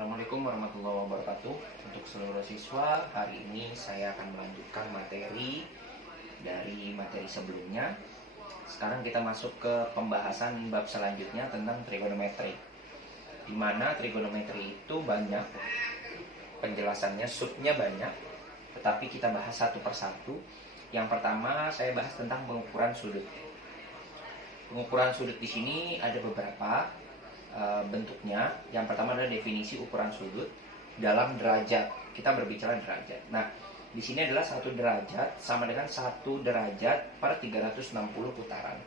Assalamualaikum warahmatullahi wabarakatuh. Untuk seluruh siswa, hari ini saya akan melanjutkan materi dari materi sebelumnya. Sekarang kita masuk ke pembahasan bab selanjutnya tentang trigonometri. Di mana trigonometri itu banyak penjelasannya, subnya banyak, tetapi kita bahas satu persatu. Yang pertama saya bahas tentang pengukuran sudut. Pengukuran sudut di sini ada beberapa bentuknya. Yang pertama adalah definisi ukuran sudut dalam derajat. Kita berbicara derajat. Nah, di sini adalah 1 derajat sama dengan 1 derajat per 360 putaran.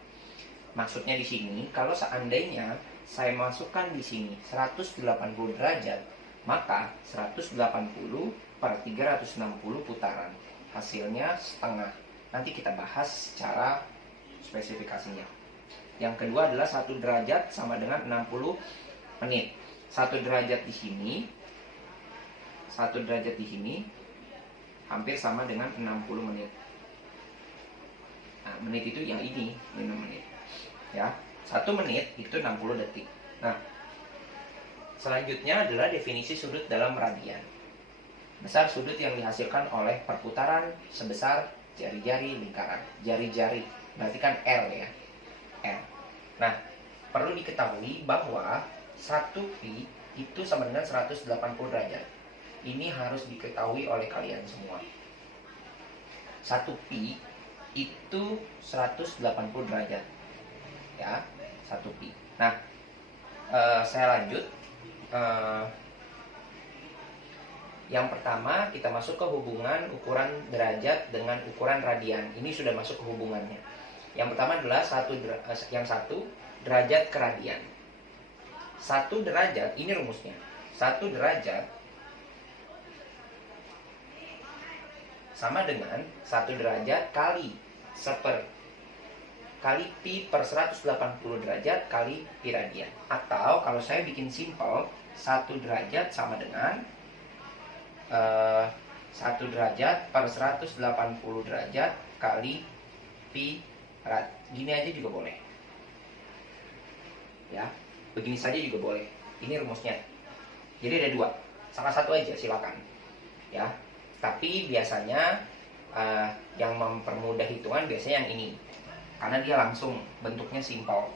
Maksudnya di sini, kalau seandainya saya masukkan di sini 180 derajat, maka 180 per 360 putaran. Hasilnya setengah. Nanti kita bahas secara spesifikasinya. Yang kedua adalah 1 derajat sama dengan 60 menit. 1 derajat di sini, 1 derajat di sini hampir sama dengan 60 menit. Nah, menit itu yang ini, 6 menit. Ya, 1 menit itu 60 detik. Nah, selanjutnya adalah definisi sudut dalam radian. Besar sudut yang dihasilkan oleh perputaran sebesar jari-jari lingkaran. Jari-jari, berarti kan R ya. R. Nah, perlu diketahui bahwa 1 pi itu sama dengan 180 derajat. Ini harus diketahui oleh kalian semua. 1 pi itu 180 derajat. Ya, 1 pi. Nah, saya lanjut. Yang pertama kita masuk ke hubungan ukuran derajat dengan ukuran radian. Ini sudah masuk ke hubungannya. Yang pertama adalah yang satu derajat ke radian. 1 derajat, ini rumusnya. 1 derajat sama dengan 1 derajat kali kali pi per 180 derajat kali pi radian. Atau kalau saya bikin simpel, 1 derajat sama dengan 1 derajat per 180 derajat kali pi. Gini aja juga boleh. Ya, begini saja juga boleh. Ini rumusnya. Jadi ada 2. Salah satu aja silakan. Ya. Tapi biasanya yang mempermudah hitungan biasanya yang ini. Karena dia langsung bentuknya simpel.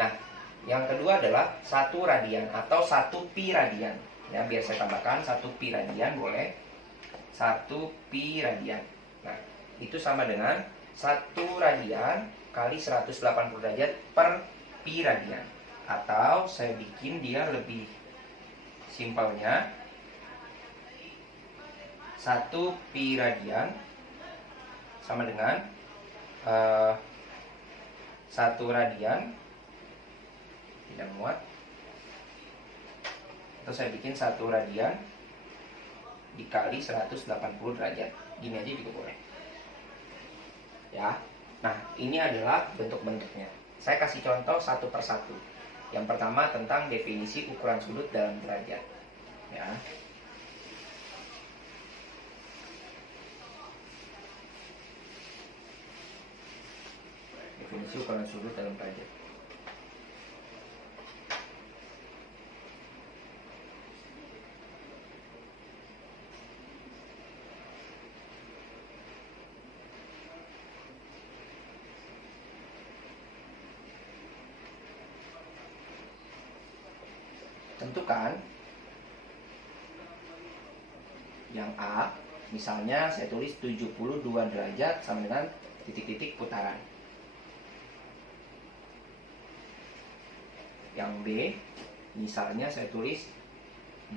Nah, yang kedua adalah 1 radian atau 1 pi radian. Ya, biar saya tambahkan 1 pi radian boleh. 1 pi radian. Nah, itu sama dengan 1 radian kali 180 derajat per pi radian. Atau saya bikin dia lebih simpelnya, 1 pi radian sama dengan 1 radian tidak muat. Atau saya bikin 1 radian dikali 180 derajat. Gini aja juga boleh. Ya. Nah, ini adalah bentuk-bentuknya. Saya kasih contoh satu persatu. Yang pertama tentang definisi ukuran sudut dalam derajat. Ya. Definisi ukuran sudut dalam derajat. Tentukan yang A, misalnya saya tulis 72 derajat sama dengan titik-titik putaran. Yang B, misalnya saya tulis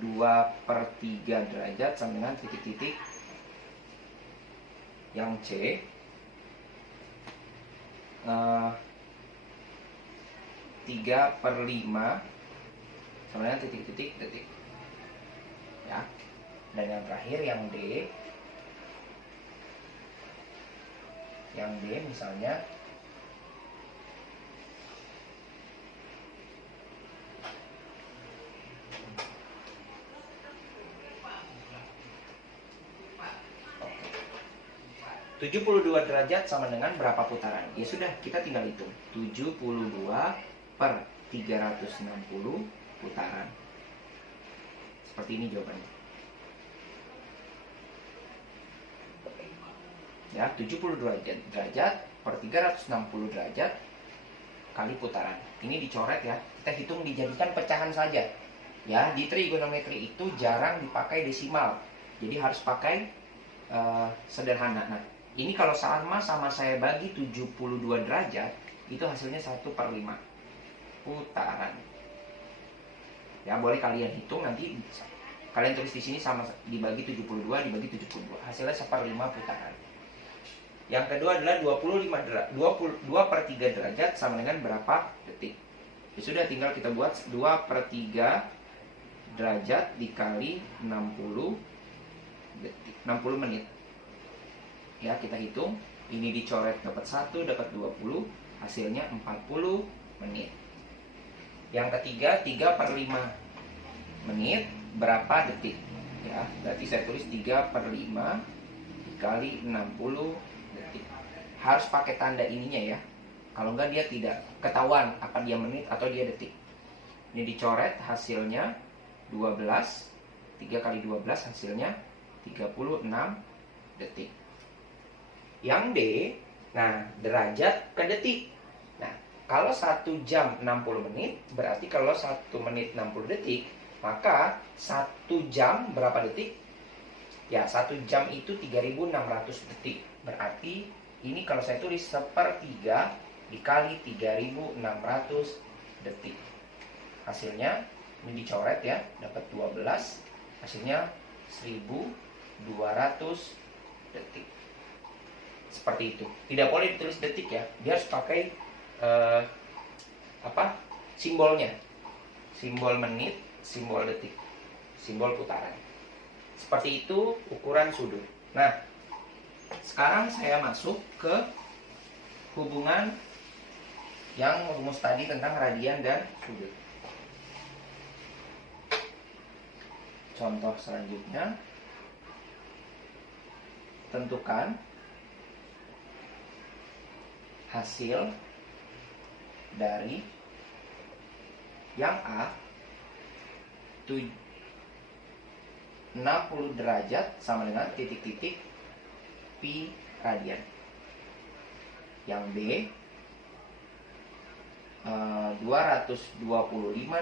2/3 derajat sama dengan titik-titik. Yang C, 3/5 sama dengan titik-titik detik. Ya. Dan yang terakhir yang D. Yang D misalnya 72 derajat sama dengan berapa putaran? Ya sudah, kita tinggal hitung. 72 per 360 putaran. Seperti ini jawabannya. Ya, 70 derajat per 360 derajat kali putaran. Ini dicoret ya. Kita hitung dijadikan pecahan saja. Ya, di trigonometri itu jarang dipakai desimal. Jadi harus pakai sederhana. Nah, ini kalau sama saya bagi 72 derajat, itu hasilnya 1/5 putaran. Ya, boleh kalian hitung nanti. Kalian tulis di sini sama dibagi 72 dibagi 72. Hasilnya 1/5 putaran. Yang kedua adalah 2/3 derajat sama dengan berapa detik. Ya sudah, tinggal kita buat 2/3 derajat dikali 60 detik, 60 menit. Ya, kita hitung. Ini dicoret dapat 1, dapat 20, hasilnya 40 menit. Yang ketiga 3/5 menit berapa detik? Ya, berarti saya tulis 3/5 dikali 60 detik. Harus pakai tanda ininya ya. Kalau enggak dia tidak ketahuan apa dia menit atau dia detik. Ini dicoret, hasilnya 12. 3 kali 12 hasilnya 36 detik. Yang D, nah derajat ke detik. Nah, kalau 1 jam 60 menit, berarti kalau 1 menit 60 detik, maka 1 jam berapa detik? Ya, 1 jam itu 3600 detik. Berarti ini kalau saya tulis 1/3 dikali 3600 detik. Hasilnya ini dicoret ya, dapat 12. Hasilnya 1200 detik. Seperti itu. Tidak boleh ditulis detik ya. Dia harus pakai simbolnya. Simbol menit, simbol detik, simbol putaran. Seperti itu ukuran sudut. Nah, sekarang saya masuk ke hubungan yang rumus tadi tentang radian dan sudut. Contoh selanjutnya, tentukan hasil dari yang A 60 derajat sama dengan titik-titik pi radian. Yang B 225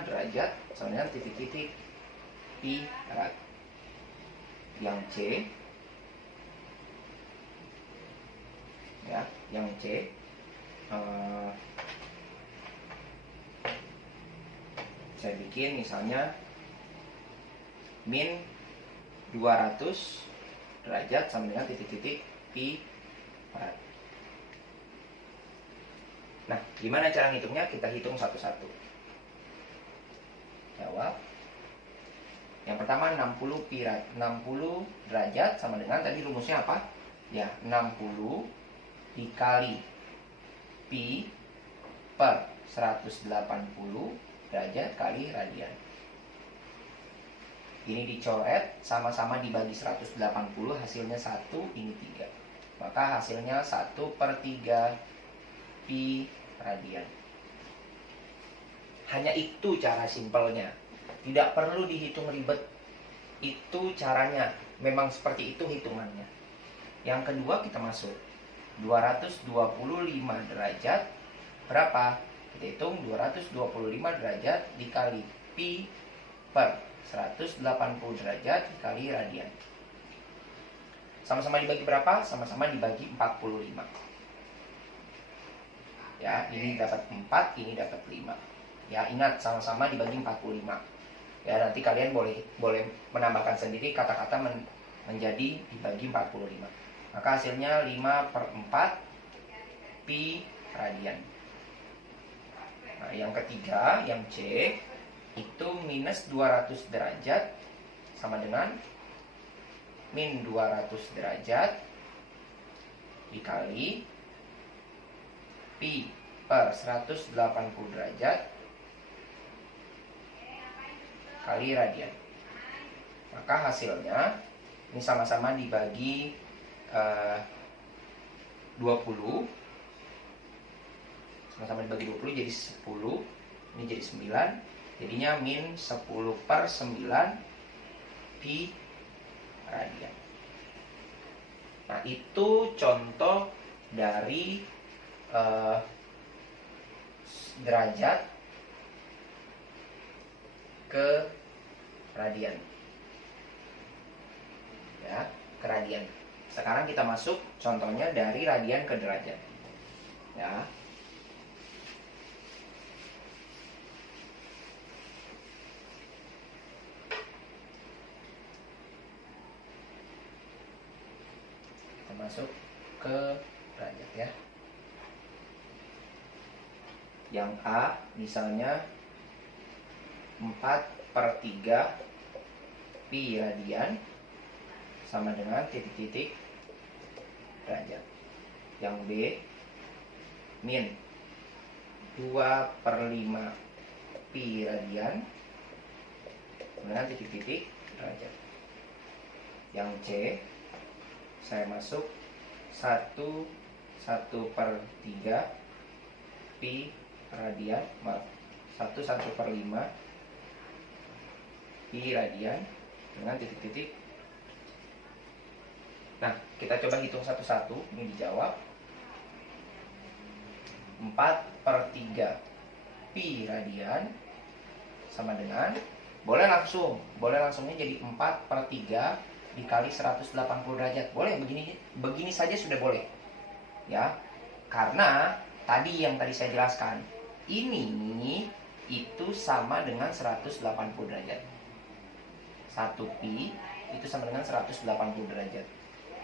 derajat sama dengan titik-titik pi rad. Yang C ya, yang C saya bikin misalnya min 200 derajat sama dengan titik-titik pi rad. Nah, gimana cara ngitungnya? Kita hitung satu-satu. Jawab. Yang pertama 60 pi rad. 60 derajat sama dengan tadi rumusnya apa? Ya, 60 dikali pi per 180 derajat kali radian. Ini dicoret, sama-sama dibagi 180, hasilnya 1, ini 3. Maka hasilnya 1/3 pi radian. Hanya itu cara simpelnya. Tidak perlu dihitung ribet. Itu caranya. Memang seperti itu hitungannya. Yang kedua kita masuk. 225 derajat berapa? Kita hitung 225 derajat dikali pi per 180 derajat dikali radian. Sama-sama dibagi berapa? Sama-sama dibagi 45. Ya, ini dapat 4, ini dapat 5. Ya, ingat sama-sama dibagi 45. Ya, nanti kalian boleh menambahkan sendiri kata-kata menjadi dibagi 45. Maka hasilnya 5/4 pi radian. Nah, yang ketiga, yang C itu minus 200 derajat sama dengan min 200 derajat dikali pi per 180 derajat kali radian. Maka hasilnya ini sama-sama dibagi 20. Sama-sama dibagi 20 jadi 10. Ini jadi 9. Jadinya min 10/9 pi radian. Nah, itu contoh dari derajat ke radian. Ya, ke radian. Sekarang kita masuk contohnya dari radian ke derajat. Ya. Kita masuk ke derajat ya. Yang A misalnya 4/3 pi radian sama dengan titik-titik derajat. Yang B min 2/5 pi radian dengan titik-titik derajat. Yang C saya masuk 1/3 pi radian, maaf, 1/5 pi radian dengan titik-titik. Nah, kita coba hitung satu-satu. Ini dijawab. 4/3 pi radian sama dengan, boleh langsungnya jadi 4/3 dikali 180 derajat. Boleh, begini saja sudah boleh. Ya, karena yang tadi saya jelaskan, ini itu sama dengan 180 derajat. 1 pi itu sama dengan 180 derajat.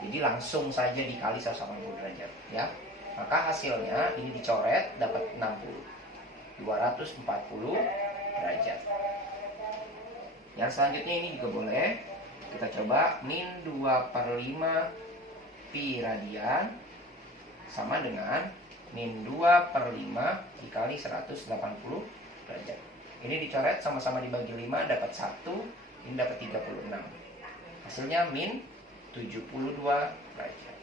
Jadi langsung saja dikali 180 derajat, ya. Maka hasilnya ini dicoret dapat 60. 240 derajat. Yang selanjutnya ini juga boleh. Kita coba min 2/5 pi radian sama dengan min 2/5 dikali 180 derajat. Ini dicoret, sama-sama dibagi 5 dapat 1, ini dapat 36. Hasilnya min 72 derajat.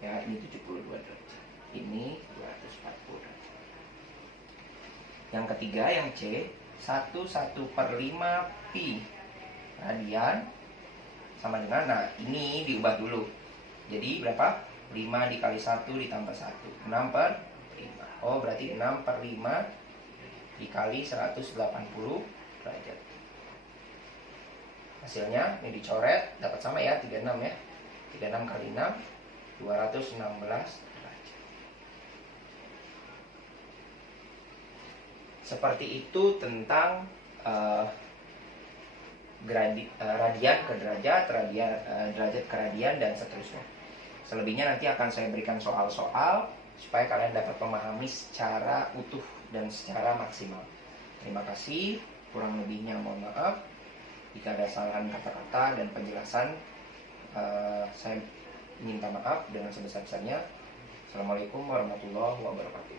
Ya, ini 72 derajat. Ini 240 derajat. Yang ketiga, yang C, 1/1/5 pi radian sama dengan, nah ini diubah dulu. Jadi berapa? 5 dikali 1 ditambah 1, 6/5. Oh, berarti 6/5 dikali 180 derajat. Hasilnya ini dicoret, dapat sama ya, 36 ya. 36 kali 6, 216 derajat. Seperti itu tentang radian ke derajat, derajat ke radian, dan seterusnya. Selebihnya nanti akan saya berikan soal-soal supaya kalian dapat memahami secara utuh dan secara maksimal. Terima kasih, kurang lebihnya mohon maaf. Jika ada kesalahan kata-kata dan penjelasan, saya minta maaf dengan sebesar-besarnya. Assalamualaikum warahmatullahi wabarakatuh.